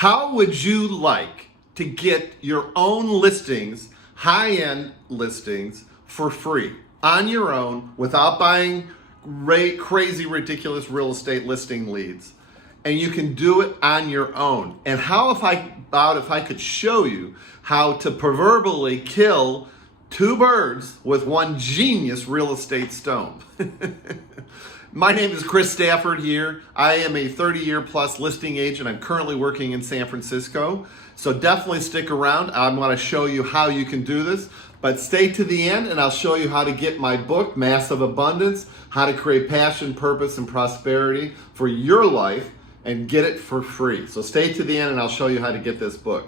How would you like to get your own listings, high-end listings, for free on your own without buying crazy, ridiculous real estate listing leads? And you can do it on your own. And how if I could show you how to proverbially kill two birds with one genius real estate stone. My name is Chris Stafford here. I am a 30-year plus listing agent. I'm currently working in San Francisco. So definitely stick around. I want to show you how you can do this. But stay to the end and I'll show you how to get my book, Massive Abundance, how to create passion, purpose, and prosperity for your life and get it for free. So stay to the end and I'll show you how to get this book.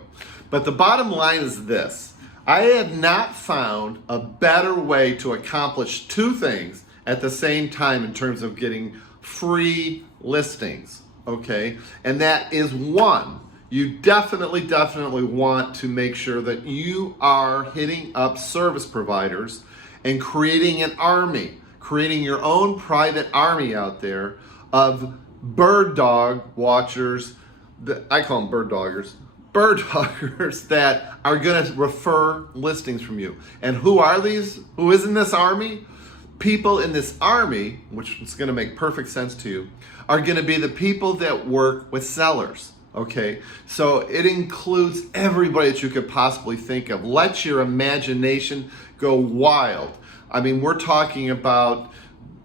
But the bottom line is this. I have not found a better way to accomplish two things at the same time in terms of getting free listings, okay? And that is one, you definitely want to make sure that you are hitting up service providers and creating an army, creating your own private army out there of bird dog watchers, I call them bird doggers that are going to refer listings from you. And who are these? Who is in this army? People in this army, which is going to make perfect sense to you, are going to be the people that work with sellers. Okay, so it includes everybody that you could possibly think of. Let your imagination go wild. I mean, we're talking about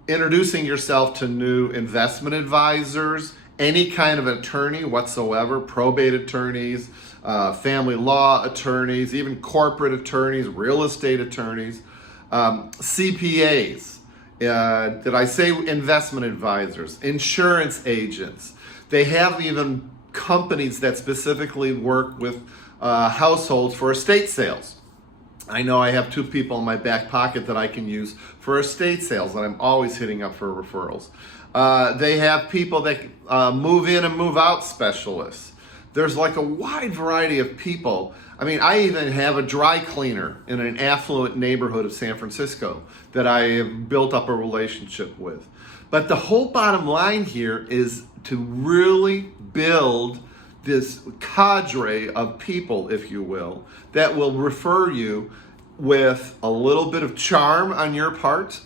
introducing yourself to new investment advisors, any kind of attorney whatsoever, probate attorneys, family law attorneys, even corporate attorneys, real estate attorneys, CPAs, did I say investment advisors, insurance agents. They have even companies that specifically work with households for estate sales. I know I have two people in my back pocket that I can use for estate sales that I'm always hitting up for referrals. They have people that move in and move out specialists. There's like a wide variety of people. I mean, I even have a dry cleaner in an affluent neighborhood of San Francisco that I have built up a relationship with. But the whole bottom line here is to really build this cadre of people, if you will, that will refer you with a little bit of charm on your part.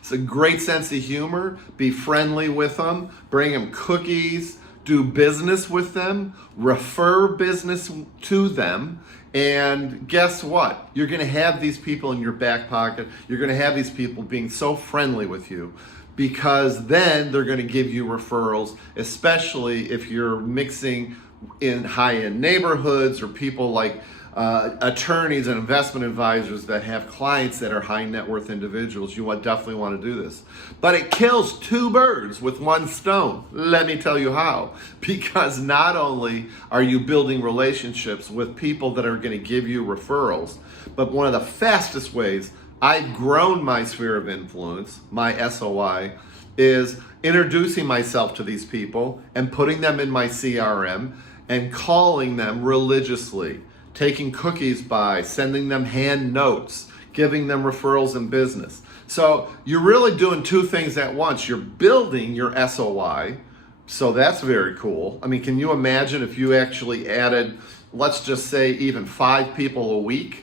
It's a great sense of humor. Be friendly with them. Bring them cookies. Do business with them. Refer business to them. And guess what? You're going to have these people in your back pocket. You're going to have these people being so friendly with you, because then they're going to give you referrals, especially if you're mixing in high-end neighborhoods or people like attorneys and investment advisors that have clients that are high net worth individuals. You definitely want to do this. But it kills two birds with one stone. Let me tell you how. Because not only are you building relationships with people that are going to give you referrals, but one of the fastest ways I've grown my sphere of influence, my SOI, is introducing myself to these people and putting them in my CRM and calling them religiously, taking cookies by, sending them hand notes, giving them referrals in business. So you're really doing two things at once. You're building your SOI, so that's very cool. I mean, can you imagine if you actually added, let's just say even 5 people a week?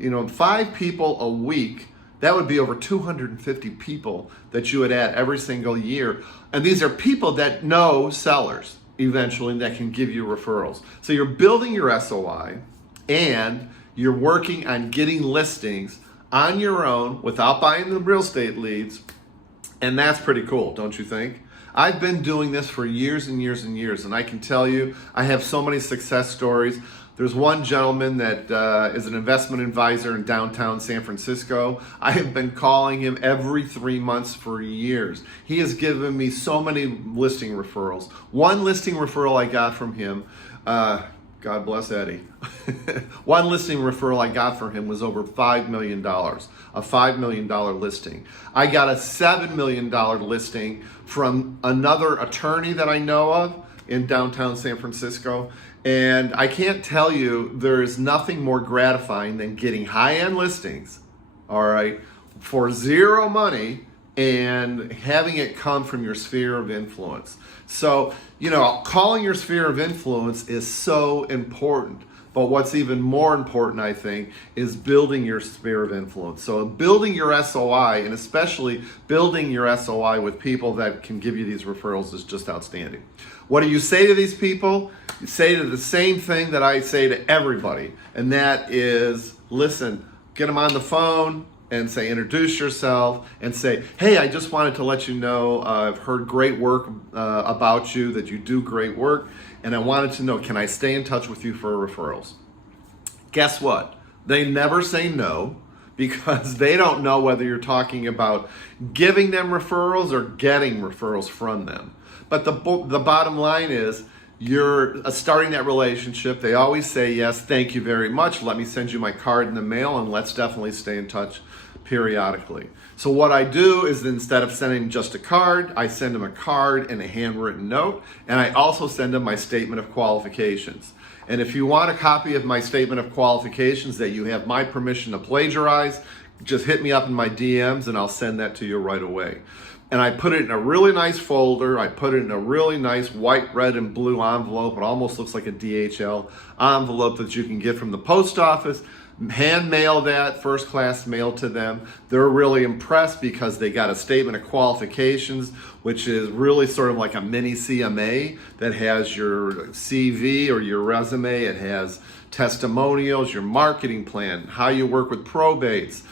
5 people a week, that would be over 250 people that you would add every single year. And these are people that know sellers eventually that can give you referrals. So you're building your SOI and you're working on getting listings on your own without buying the real estate leads. And that's pretty cool, don't you think? I've been doing this for years and years and years, and I can tell you, I have so many success stories. There's one gentleman that is an investment advisor in downtown San Francisco. I have been calling him every 3 months for years. He has given me so many listing referrals. One listing referral I got from him, God bless Eddie. One listing referral I got from him was over $5 million, a $5 million listing. I got a $7 million listing from another attorney that I know of in downtown San Francisco. And I can't tell you, there is nothing more gratifying than getting high-end listings, all right, for zero money and having it come from your sphere of influence. So, calling your sphere of influence is so important. But what's even more important, I think, is building your sphere of influence. So building your SOI, and especially building your SOI with people that can give you these referrals, is just outstanding. What do you say to these people? You say to the same thing that I say to everybody, and that is, listen, get them on the phone and say, introduce yourself and say, hey, I just wanted to let you know I've heard great work about you, that you do great work, and I wanted to know, can I stay in touch with you for referrals? Guess what? They never say no, because they don't know whether you're talking about giving them referrals or getting referrals from them. But the bottom line is, you're starting that relationship. They always say, yes, thank you very much. Let me send you my card in the mail, and let's definitely stay in touch periodically. So what I do is, instead of sending just a card, I send them a card and a handwritten note, and I also send them my statement of qualifications. And if you want a copy of my statement of qualifications that you have my permission to plagiarize, just hit me up in my DMs and I'll send that to you right away. And I put it in a really nice folder. I put it in a really nice white, red, and blue envelope. It almost looks like a DHL envelope that you can get from the post office. Hand mail that, first class mail to them. They're really impressed because they got a statement of qualifications, which is really sort of like a mini CMA that has your CV or your resume. It has testimonials, your marketing plan, how you work with probates,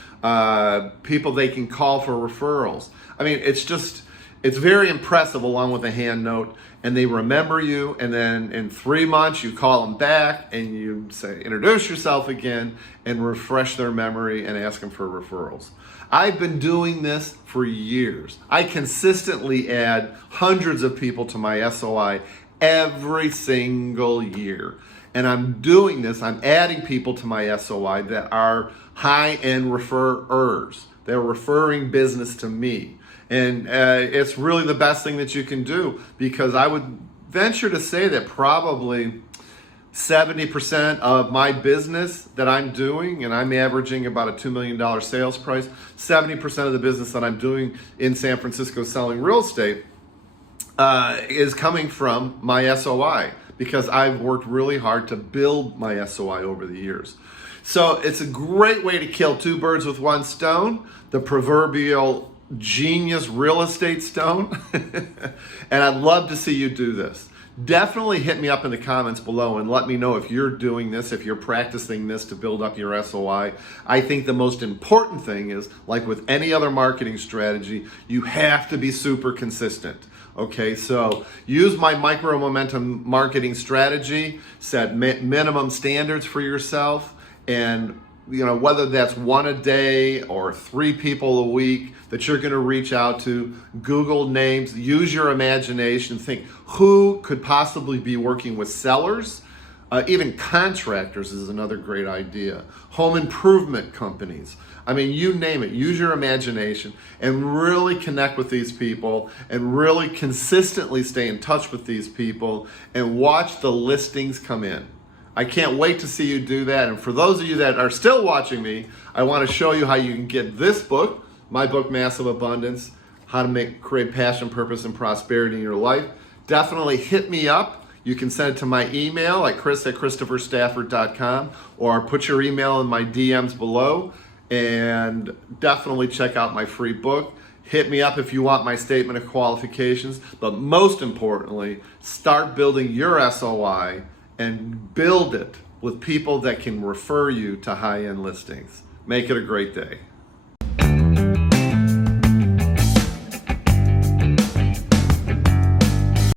people they can call for referrals. I mean, it's very impressive, along with a hand note, and they remember you, and then in 3 months you call them back and you say, introduce yourself again, and refresh their memory and ask them for referrals. I've been doing this for years. I consistently add hundreds of people to my SOI every single year. And I'm doing this, I'm adding people to my SOI that are high-end referrers. They're referring business to me. And it's really the best thing that you can do, because I would venture to say that probably 70% of my business that I'm doing, and I'm averaging about a $2 million sales price, 70% of the business that I'm doing in San Francisco selling real estate is coming from my SOI, because I've worked really hard to build my SOI over the years. So it's a great way to kill two birds with one stone, the proverbial genius real estate stone. And I'd love to see you do this. Definitely hit me up in the comments below and let me know if you're doing this, if you're practicing this to build up your SOI. I think the most important thing is, like with any other marketing strategy, you have to be super consistent. Okay, so use my micro momentum marketing strategy, set minimum standards for yourself, and whether that's one a day or 3 people a week that you're going to reach out to, Google names, use your imagination, think who could possibly be working with sellers. Even contractors is another great idea. Home improvement companies. I mean, you name it. Use your imagination and really connect with these people and really consistently stay in touch with these people and watch the listings come in. I can't wait to see you do that. And for those of you that are still watching me, I want to show you how you can get this book, my book, Massive Abundance, How to Create Passion, Purpose, and Prosperity in Your Life. Definitely hit me up. You can send it to my email at chris@christopherstafford.com, or put your email in my DMs below, and definitely check out my free book. Hit me up if you want my statement of qualifications, but most importantly, start building your SOI and build it with people that can refer you to high-end listings. Make it a great day.